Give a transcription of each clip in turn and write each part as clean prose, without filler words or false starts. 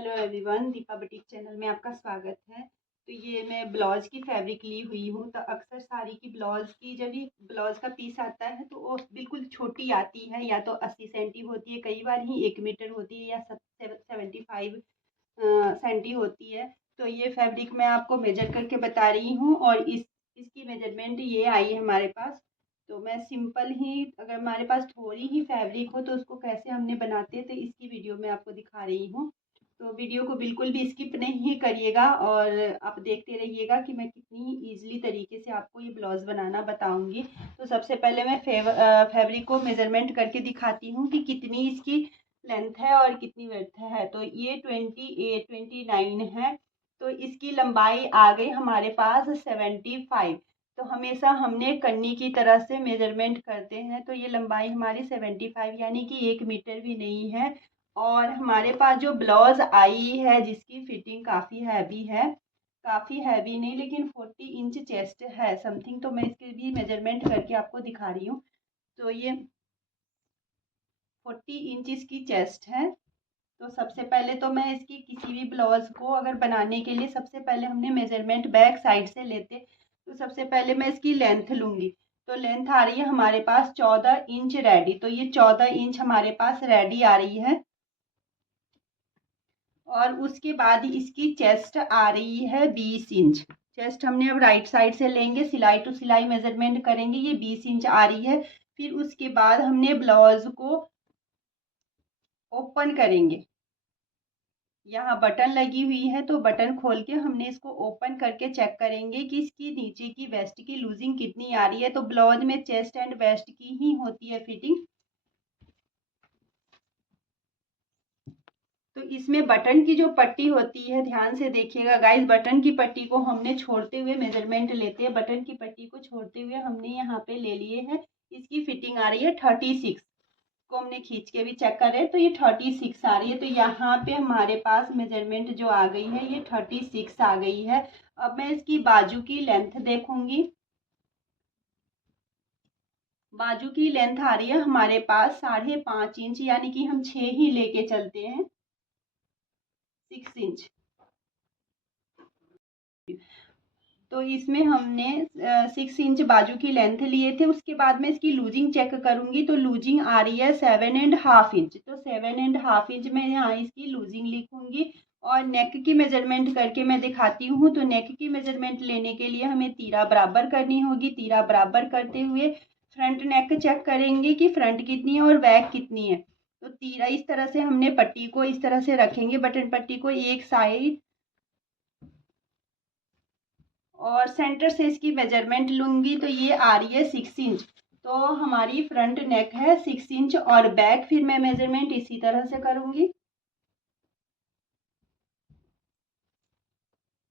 Hello everyone, Deepa boutique channel में आपका स्वागत है। तो ये मैं ब्लाउज की फैब्रिक ली हुई हूँ। तो अक्सर साड़ी की ब्लाउज की जब ये ब्लाउज का पीस आता है तो वो बिल्कुल छोटी आती है, या तो 80 सेंटी होती है, कई बार ही 1 मीटर होती है, या 75 सेंटी होती है। तो ये फैब्रिक मैं आपको मेजर करके बता रही हूँ और इसकी मेजरमेंट ये आई है हमारे पास। तो मैं सिंपल ही, अगर हमारे पास थोड़ी ही फैब्रिक हो तो उसको कैसे हमने बनाते हैं तो इसकी वीडियो में आपको दिखा रही हूँ। तो वीडियो को बिल्कुल भी स्किप नहीं करिएगा और आप देखते रहिएगा कि मैं कितनी ही ईजिली तरीके से आपको ये ब्लाउज बनाना बताऊंगी। तो सबसे पहले मैं फैब्रिक को मेजरमेंट करके दिखाती हूँ कि कितनी इसकी लेंथ है और कितनी विड्थ है। तो ये 29 है। तो इसकी लंबाई आ गई हमारे पास 75। तो हमेशा हमने कन्नी की तरह से मेजरमेंट करते हैं। तो ये लंबाई हमारी 75 यानी कि 1 मीटर भी नहीं है। और हमारे पास जो ब्लाउज आई है जिसकी फिटिंग काफ़ी हैवी नहीं, लेकिन 40 इंच चेस्ट है समथिंग। तो मैं इसके भी मेजरमेंट करके आपको दिखा रही हूँ। तो ये 40 इंच इसकी चेस्ट है। तो सबसे पहले तो मैं इसकी किसी भी ब्लाउज को अगर बनाने के लिए सबसे पहले हमने मेजरमेंट बैक साइड से लेते। तो सबसे पहले मैं इसकी लेंथ लूँगी। तो लेंथ आ रही है हमारे पास 14 इंच रेडी। तो ये 14 इंच हमारे पास रेडी आ रही है। और उसके बाद इसकी चेस्ट आ रही है 20 इंच। चेस्ट हमने अब राइट साइड से लेंगे, सिलाई टू सिलाई मेजरमेंट करेंगे, ये 20 इंच आ रही है। फिर उसके बाद हमने ब्लाउज को ओपन करेंगे। यहाँ बटन लगी हुई है तो बटन खोल के हमने इसको ओपन करके चेक करेंगे कि इसकी नीचे की वेस्ट की लूजिंग कितनी आ रही है। तो ब्लाउज में चेस्ट एंड वेस्ट की ही होती है फिटिंग। तो इसमें बटन की जो पट्टी होती है, ध्यान से देखिएगा गाइस, बटन की पट्टी को हमने छोड़ते हुए मेजरमेंट लेते हैं। बटन की पट्टी को छोड़ते हुए हमने यहाँ पे ले लिए हैं। इसकी फिटिंग आ रही है 36 को हमने खींच के भी चेक कर रहे हैं। तो ये 36 आ रही है। तो यहाँ पे हमारे पास मेजरमेंट जो आ गई है ये 36 आ गई है। अब मैं इसकी बाजू की लेंथ देखूंगी। बाजू की लेंथ आ रही है हमारे पास 5.5 इंच, यानी कि हम 6 ही लेके चलते हैं, 6 इंच। तो इसमें हमने 6 इंच बाजू की लेंथ लिए थे। उसके बाद में इसकी लूजिंग चेक करूंगी। तो लूजिंग आ रही है 7.5 इंच। तो 7.5 इंच में यहाँ इसकी लूजिंग लिखूंगी। और नेक की मेजरमेंट करके मैं दिखाती हूँ। तो नेक की मेजरमेंट लेने के लिए हमें तीरा बराबर करनी होगी। तीरा बराबर करते हुए फ्रंट नेक चेक करेंगे कि फ्रंट कितनी है और बैक कितनी है। तो तीरा इस तरह से हमने पट्टी को इस तरह से रखेंगे, बटन पट्टी को एक साइड, और सेंटर से इसकी मेजरमेंट लूंगी। तो ये आ रही है 6 इंच। तो हमारी फ्रंट नेक है 6 इंच और बैक फिर मैं मेजरमेंट इसी तरह से करूंगी।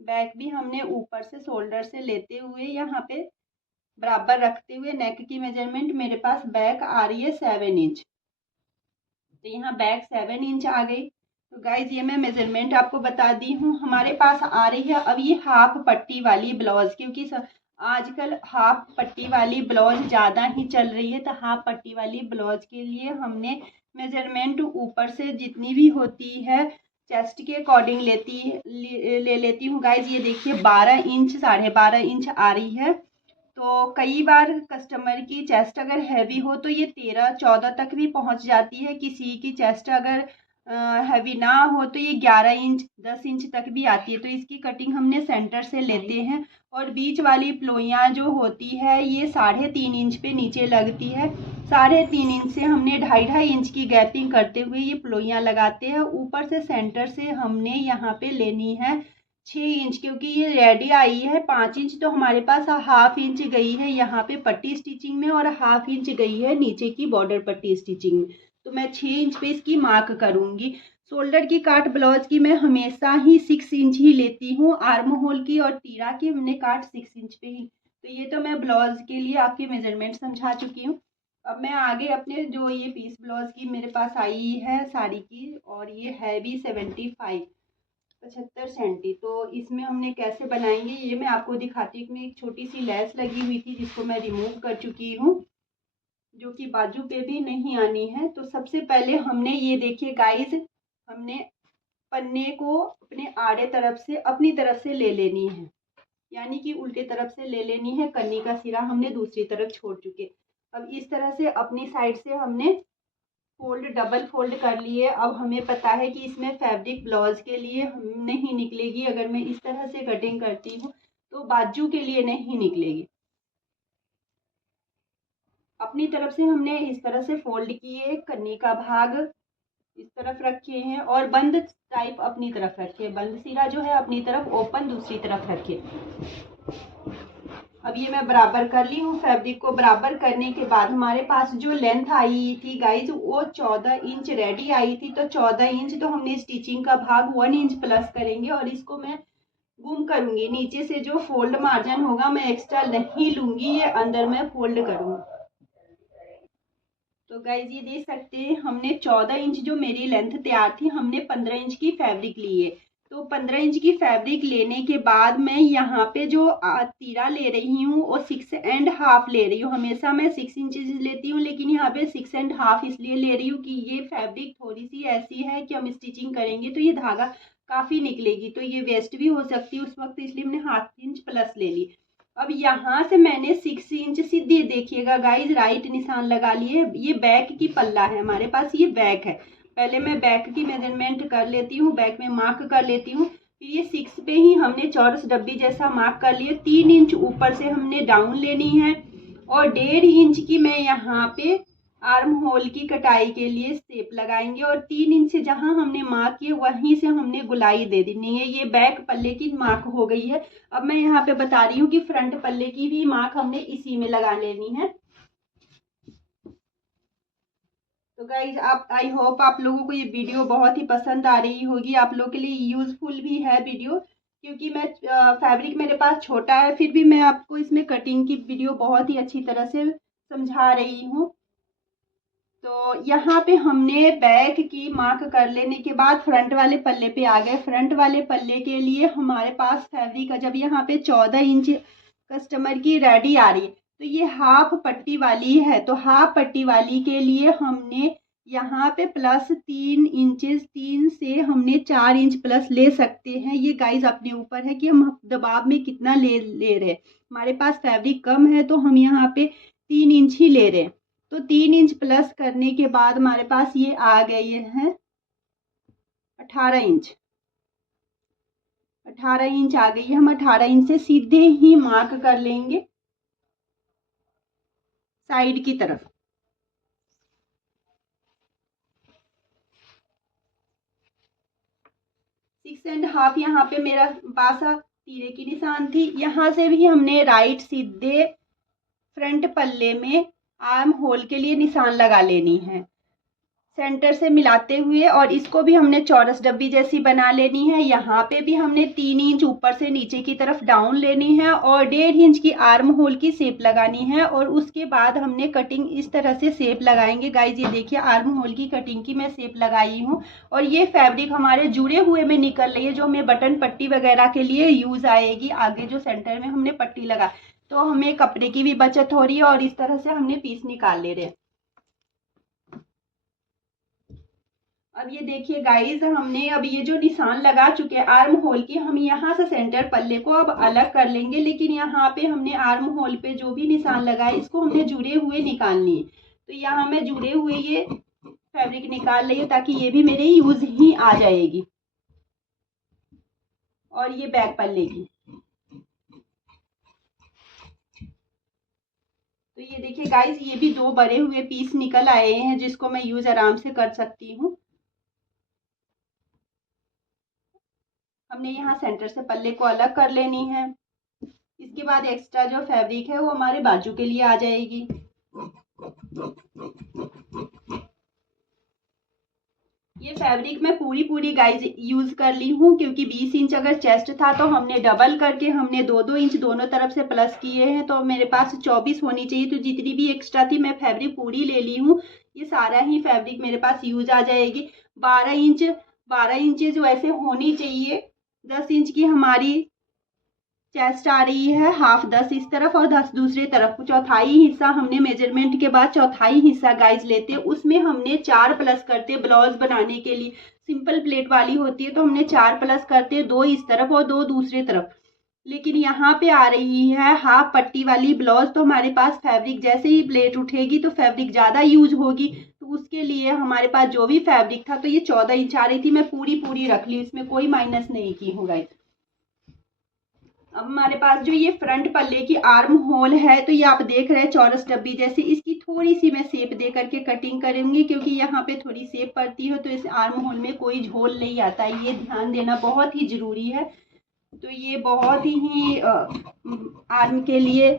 बैक भी हमने ऊपर से शोल्डर से लेते हुए यहाँ पे बराबर रखते हुए नेक की मेजरमेंट मेरे पास बैक आ रही है 7 इंच। तो यहाँ बैक 7 इंच आ गई। तो गाइज ये मैं मेजरमेंट आपको बता दी हूँ। हमारे पास आ रही है अब ये हाफ पट्टी वाली ब्लाउज, क्योंकि आजकल हाफ पट्टी वाली ब्लाउज ज़्यादा ही चल रही है। तो हाफ पट्टी वाली ब्लाउज के लिए हमने मेजरमेंट ऊपर से जितनी भी होती है चेस्ट के अकॉर्डिंग ले लेती हूँ। गाइज ये देखिए 12 इंच, 12.5 इंच आ रही है। तो कई बार कस्टमर की चेस्ट अगर हैवी हो तो ये 13-14 तक भी पहुंच जाती है। किसी की चेस्ट अगर हैवी ना हो तो ये 11 इंच 10 इंच तक भी आती है। तो इसकी कटिंग हमने सेंटर से लेते हैं। और बीच वाली प्लोइयाँ जो होती है ये 3.5 इंच पे नीचे लगती है। 3.5 इंच से हमने 2.5 इंच की गैपिंग करते हुए ये प्लोइयाँ लगाते हैं। ऊपर से सेंटर से हमने यहाँ पे लेनी है 6 इंच, क्योंकि ये रेडी आई है 5 इंच। तो हमारे पास हाफ इंच गई है यहाँ पे पट्टी स्टिचिंग में और हाफ इंच गई है नीचे की बॉर्डर पट्टी स्टिचिंग में। तो मैं 6 इंच पे इसकी मार्क करूंगी। शोल्डर की काट ब्लाउज की मैं हमेशा ही 6 इंच ही लेती हूँ। आर्म होल की और तीरा की हमने काट 6 इंच पे ही। तो ये तो मैं ब्लाउज के लिए आपकी मेजरमेंट समझा चुकी हूँ। अब मैं आगे अपने जो ये पीस ब्लाउज की मेरे पास आई है साड़ी की, और ये है भी 75 सेंटी। तो इसमें हमने कैसे बनाएंगे ये मैं आपको दिखाती हूँ। एक छोटी सी लेस लगी हुई थी जिसको मैं रिमूव कर चुकी हूँ, जो कि बाजू पे भी नहीं आनी है। तो सबसे पहले हमने ये देखिए गाइस, हमने पन्ने को अपने आड़े तरफ से अपनी तरफ से ले लेनी है, यानी कि उल्टे तरफ से ले लेनी है। कन्नी का सिरा हमने दूसरी तरफ छोड़ चुके। अब इस तरह से अपनी साइड से हमने डबल फोल्ड कर लिए। अब हमें पता है कि इसमें फैब्रिक ब्लाउज के लिए नहीं निकलेगी। अगर मैं इस तरह से कटिंग करती हूँ तो बाजू के लिए नहीं निकलेगी। अपनी तरफ से हमने इस तरह से फोल्ड किए, कन्नी का भाग इस तरफ रखे हैं और बंद टाइप अपनी तरफ रखे। बंद सिरा जो है अपनी तरफ, ओपन दूसरी तरफ रखे। अब ये मैं बराबर कर ली हूँ। फैब्रिक को बराबर करने के बाद हमारे पास जो लेंथ आई थी गाइज वो 14 इंच रेडी आई थी। तो 14 इंच तो हमने स्टिचिंग का भाग 1 इंच प्लस करेंगे और इसको मैं गुम करूंगी। नीचे से जो फोल्ड मार्जिन होगा मैं एक्स्ट्रा नहीं लूंगी, ये अंदर में फोल्ड करूंगी। तो गाइज ये देख सकते हैं हमने 14 इंच जो मेरी लेंथ तैयार थी, हमने 15 इंच की फैब्रिक ली है। तो 15 इंच की फैब्रिक लेने के बाद मैं यहाँ पे जो तीरा ले रही हूँ वो 6.5 ले रही हूँ। हमेशा मैं 6 इंचेस लेती हूँ, लेकिन यहाँ पे 6.5 इसलिए ले रही हूँ कि ये फैब्रिक थोड़ी सी ऐसी है कि हम स्टिचिंग करेंगे तो ये धागा काफ़ी निकलेगी, तो ये वेस्ट भी हो सकती है उस वक्त, इसलिए हमने 1/2 इंच प्लस ले ली। अब यहाँ से मैंने 6 इंच सीधी, देखिएगा गाइज, राइट निशान लगा लिए। ये बैक की पल्ला है हमारे पास, ये बैक है। पहले मैं बैक की मेजरमेंट कर लेती हूँ, बैक में मार्क कर लेती हूँ। फिर ये 6 पे ही हमने चौरस डब्बी जैसा मार्क कर लिए। 3 इंच ऊपर से हमने डाउन लेनी है और 1.5 इंच की मैं यहाँ पे आर्म होल की कटाई के लिए शेप लगाएंगे और 3 इंच से जहां हमने मार्क किए वहीं से हमने गुलाई दे देनी है। ये बैक पल्ले की मार्क हो गई है। अब मैं यहाँ पे बता रही हूँ कि फ्रंट पल्ले की भी मार्क हमने इसी में लगा लेनी है। तो गाइज आई होप आप लोगों को ये वीडियो बहुत ही पसंद आ रही होगी, आप लोगों के लिए यूजफुल भी है वीडियो, क्योंकि मैं फैब्रिक मेरे पास छोटा है फिर भी मैं आपको इसमें कटिंग की वीडियो बहुत ही अच्छी तरह से समझा रही हूँ। तो यहाँ पे हमने बैक की मार्क कर लेने के बाद फ्रंट वाले पल्ले पे आ गए। फ्रंट वाले पल्ले के लिए हमारे पास फैब्रिक जब यहाँ पे 14 इंच कस्टमर की रेडी आ रही है तो ये हाफ पट्टी वाली है। तो हाफ पट्टी वाली के लिए हमने यहाँ पे प्लस 3 इंचेस, 3 से हमने 4 इंच प्लस ले सकते हैं। ये गाइज अपने ऊपर है कि हम दबाव में कितना ले रहे हैं। हमारे पास फैब्रिक कम है तो हम यहाँ पे 3 इंच ही ले रहे हैं। तो 3 इंच प्लस करने के बाद हमारे पास ये आ गए हैं 18 इंच। 18 इंच आ गई है। हम 18 इंच से सीधे ही मार्क कर लेंगे साइड की तरफ। सिक्स एंड हाफ यहाँ पे मेरा पास तीरे की निशान थी। यहाँ से भी हमने राइट सीधे फ्रंट पल्ले में आर्म होल के लिए निशान लगा लेनी है सेंटर से मिलाते हुए, और इसको भी हमने चौरस डब्बी जैसी बना लेनी है। यहाँ पे भी हमने 3 इंच ऊपर से नीचे की तरफ डाउन लेनी है और 1.5 इंच की आर्म होल की शेप लगानी है और उसके बाद हमने कटिंग इस तरह से शेप लगाएंगे। गाइज ये देखिए आर्म होल की कटिंग की मैं शेप लगाई हूँ और ये फैब्रिक हमारे जुड़े हुए में निकल रही है जो हमें बटन पट्टी वगैरह के लिए यूज आएगी। आगे जो सेंटर में हमने पट्टी लगा तो हमें कपड़े की भी बचत हो रही है और इस तरह से हमने पीस निकाल ले रहे हैं। अब ये देखिए गाइज हमने अब ये जो निशान लगा चुके हैं आर्म होल की, हम यहाँ से सेंटर पल्ले को अब अलग कर लेंगे। लेकिन यहाँ पे हमने आर्म होल पे जो भी निशान लगाए इसको हमने जुड़े हुए निकालनी है। तो यहाँ मैं जुड़े हुए ये फैब्रिक निकाल रही हूँ ताकि ये भी मेरे यूज ही आ जाएगी। और ये बैक पल्ले की, तो ये देखिए गाइज ये भी 2 बड़े हुए पीस निकल आए हैं जिसको मैं यूज आराम से कर सकती हूँ। हमने यहाँ सेंटर से पल्ले को अलग कर लेनी है। इसके बाद एक्स्ट्रा जो फैब्रिक है वो हमारे बाजू के लिए आ जाएगी। ये फैब्रिक मैं पूरी गाइज यूज कर ली हूँ क्योंकि 20 इंच अगर चेस्ट था तो हमने डबल करके हमने 2-2 इंच दोनों तरफ से प्लस किए हैं। तो मेरे पास 24 होनी चाहिए। तो जितनी भी एक्स्ट्रा थी मैं फैब्रिक पूरी ले ली हूँ। ये सारा ही फैब्रिक मेरे पास यूज आ जाएगी। 12 इंचेज वैसे होनी चाहिए। 10 इंच की हमारी चेस्ट आ रही है, हाफ 10 इस तरफ और 10 दूसरी तरफ। चौथाई हिस्सा हमने मेजरमेंट के बाद चौथाई हिस्सा गाइज लेते, उसमें हमने 4 प्लस करते ब्लाउज बनाने के लिए। सिंपल प्लेट वाली होती है तो हमने 4 प्लस करते हैं, 2 इस तरफ और 2 दूसरी तरफ। लेकिन यहाँ पे आ रही है हाफ पट्टी वाली ब्लाउज, तो हमारे पास फैब्रिक जैसे ही प्लेट उठेगी तो फैब्रिक ज़्यादा यूज होगी, तो उसके लिए हमारे पास जो भी फैब्रिक था, तो ये 14 इंच आ रही थी, मैं पूरी रख ली, इसमें कोई माइनस नहीं की हूँ गाइस। अब हमारे पास जो ये फ्रंट पल्ले की आर्म होल है, तो ये आप देख रहे हैं चौरस डब्बी जैसे, इसकी थोड़ी सी मैं शेप दे करके कटिंग करूंगी, क्योंकि यहाँ पे थोड़ी शेप पड़ती है तो इस आर्म होल में कोई झोल नहीं आता है, ये ध्यान देना बहुत ही जरूरी है। तो ये बहुत ही आर्म के लिए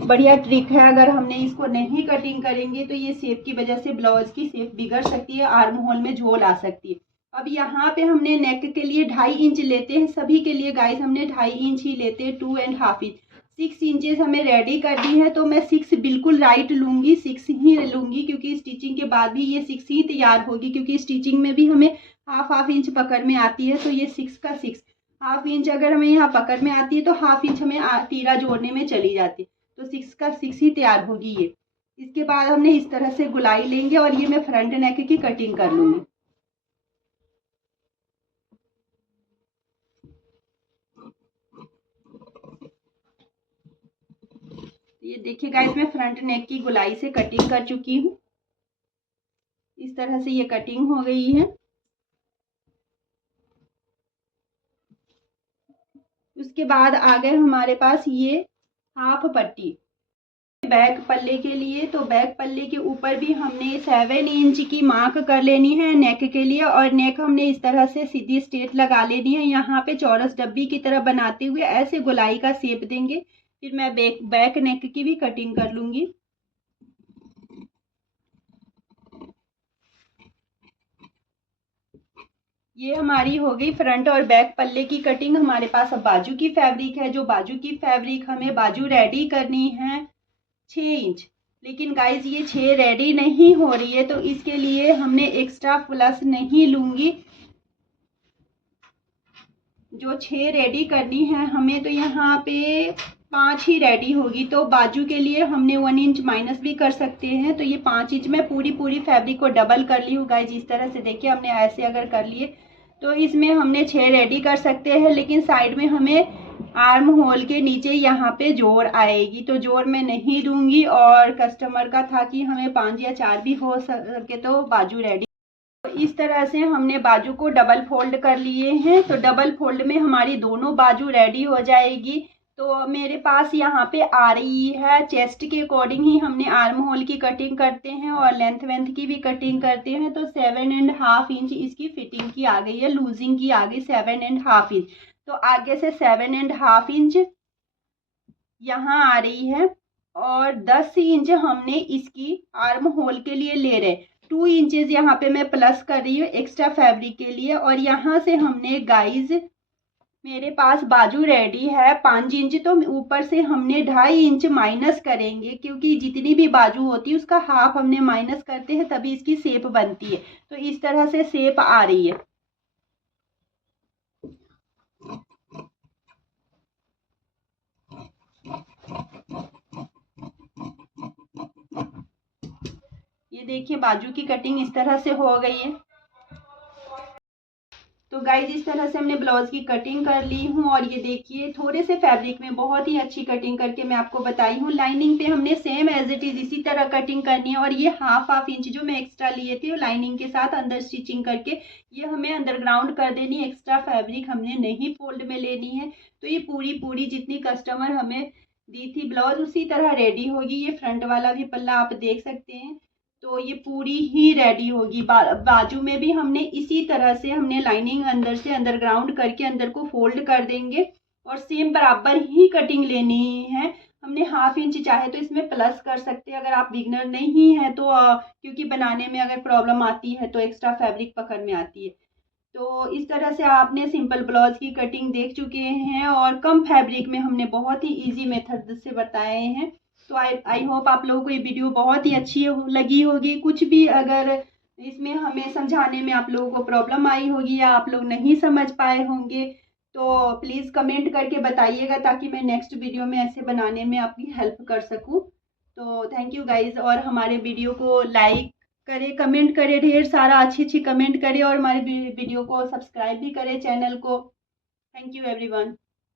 बढ़िया ट्रिक है, अगर हमने इसको नहीं कटिंग करेंगे तो ये शेप की वजह से ब्लाउज की शेप बिगड़ सकती है, आर्म होल में झोल आ सकती है। अब यहाँ पे हमने नेक के लिए 2.5 इंच लेते हैं, सभी के लिए गाइस हमने 2.5 इंच ही लेते हैं, 2.5 इंच। 6 इंचेस हमें रेडी करनी है, तो मैं 6 बिल्कुल राइट लूंगी, 6 ही लूंगी, क्योंकि स्टिचिंग के बाद भी ये 6 ही तैयार होगी, क्योंकि स्टिचिंग में भी हमें हाफ इंच पकड़ में आती है, तो ये 6 का 6 हाफ इंच अगर हमें यहाँ पकड़ में आती है तो हाफ इंच हमें तीरा जोड़ने में चली जाती है, तो 6 का 6 ही तैयार होगी ये। इसके बाद हमने इस तरह से गुलाई लेंगे और ये मैं फ्रंट नेक की कटिंग कर लूंगी। ये देखिए गाइस, मैं फ्रंट नेक की गुलाई से कटिंग कर चुकी हूँ, इस तरह से ये कटिंग हो गई है। उसके बाद आ गए हमारे पास ये हाफ पट्टी बैक पल्ले के लिए, तो बैक पल्ले के ऊपर भी हमने 7 इंच की मार्क कर लेनी है नेक के लिए, और नेक हमने इस तरह से सीधी स्ट्रेट लगा लेनी है, यहाँ पे चौरस डब्बी की तरह बनाते हुए ऐसे गोलाई का शेप देंगे। फिर मैं बैक नेक की भी कटिंग कर लूंगी। ये हमारी हो गई फ्रंट और बैक पल्ले की कटिंग। हमारे पास अब बाजू की फैब्रिक है, जो बाजू की फैब्रिक हमें बाजू रेडी करनी है 6 इंच, लेकिन गाइज ये 6 रेडी नहीं हो रही है, तो इसके लिए हमने एक्स्ट्रा प्लस नहीं लूंगी, जो 6 रेडी करनी है हमें, तो यहाँ पे 5 ही रेडी होगी, तो बाजू के लिए हमने 1 इंच माइनस भी कर सकते हैं, तो ये 5 इंच में पूरी फैब्रिक को डबल कर ली हूँ गाइज। इस तरह से देखिए, हमने ऐसे अगर कर लिए तो इसमें हमने 6 रेडी कर सकते हैं, लेकिन साइड में हमें आर्म होल के नीचे यहाँ पे जोड़ आएगी, तो जोड़ मैं नहीं दूंगी, और कस्टमर का था कि हमें 5 या 4 भी हो सके तो बाजू रेडी। तो इस तरह से हमने बाजू को डबल फोल्ड कर लिए हैं, तो डबल फोल्ड में हमारी दोनों बाजू रेडी हो जाएगी। तो मेरे पास यहाँ पे आ रही है चेस्ट के अकॉर्डिंग ही हमने आर्म होल की कटिंग करते हैं और लेंथ वेंथ की भी कटिंग करते हैं, तो 7.5 इंच इसकी फिटिंग की आ गई है, लूजिंग की आ गई 7.5 इंच, तो आगे से 7.5 इंच यहाँ आ रही है, और 10 इंच हमने इसकी आर्म होल के लिए ले रहे, 2 इंचेस यहाँ पे मैं प्लस कर रही हूँ एक्स्ट्रा फैब्रिक के लिए, और यहाँ से हमने गाइज मेरे पास बाजू रेडी है 5 इंच, तो ऊपर से हमने 2.5 इंच माइनस करेंगे, क्योंकि जितनी भी बाजू होती है उसका हाफ हमने माइनस करते हैं, तभी इसकी शेप बनती है। तो इस तरह से शेप आ रही है। ये देखिए बाजू की कटिंग इस तरह से हो गई है। तो गाइज इस तरह से हमने ब्लाउज की कटिंग कर ली हूँ, और ये देखिए थोड़े से फैब्रिक में बहुत ही अच्छी कटिंग करके मैं आपको बताई हूँ। लाइनिंग पे हमने सेम एज इट इज इसी तरह कटिंग करनी है, और ये हाफ इंच जो मैं एक्स्ट्रा लिए थे लाइनिंग के साथ अंदर स्टिचिंग करके ये हमें अंडरग्राउंड कर देनी है, एक्स्ट्रा फैब्रिक हमने नहीं फोल्ड में लेनी है। तो ये पूरी जितनी कस्टमर हमें दी थी ब्लाउज उसी तरह रेडी होगी। ये फ्रंट वाला भी पल्ला आप देख सकते हैं, तो ये पूरी ही रेडी होगी। बाजू में भी हमने इसी तरह से हमने लाइनिंग अंदर से अंडरग्राउंड करके अंदर को फोल्ड कर देंगे, और सेम बराबर ही कटिंग लेनी है हमने। हाफ इंच चाहे तो इसमें प्लस कर सकते हैं अगर आप बिगनर नहीं है तो, क्योंकि बनाने में अगर प्रॉब्लम आती है तो एक्स्ट्रा फैब्रिक पकड़ में आती है। तो इस तरह से आपने सिंपल ब्लाउज की कटिंग देख चुके हैं, और कम फैब्रिक में हमने बहुत ही ईजी मेथड से बताए हैं। तो आई होप आप लोगों को ये वीडियो बहुत ही अच्छी लगी होगी। कुछ भी अगर इसमें हमें समझाने में आप लोगों को प्रॉब्लम आई होगी या आप लोग नहीं समझ पाए होंगे, तो प्लीज़ कमेंट करके बताइएगा, ताकि मैं नेक्स्ट वीडियो में ऐसे बनाने में आपकी हेल्प कर सकूं। तो थैंक यू गाइज, और हमारे वीडियो को लाइक करें, कमेंट करें, ढेर सारा अच्छी अच्छी कमेंट करें और हमारे वीडियो को सब्सक्राइब भी करें चैनल को। Thank you everyone.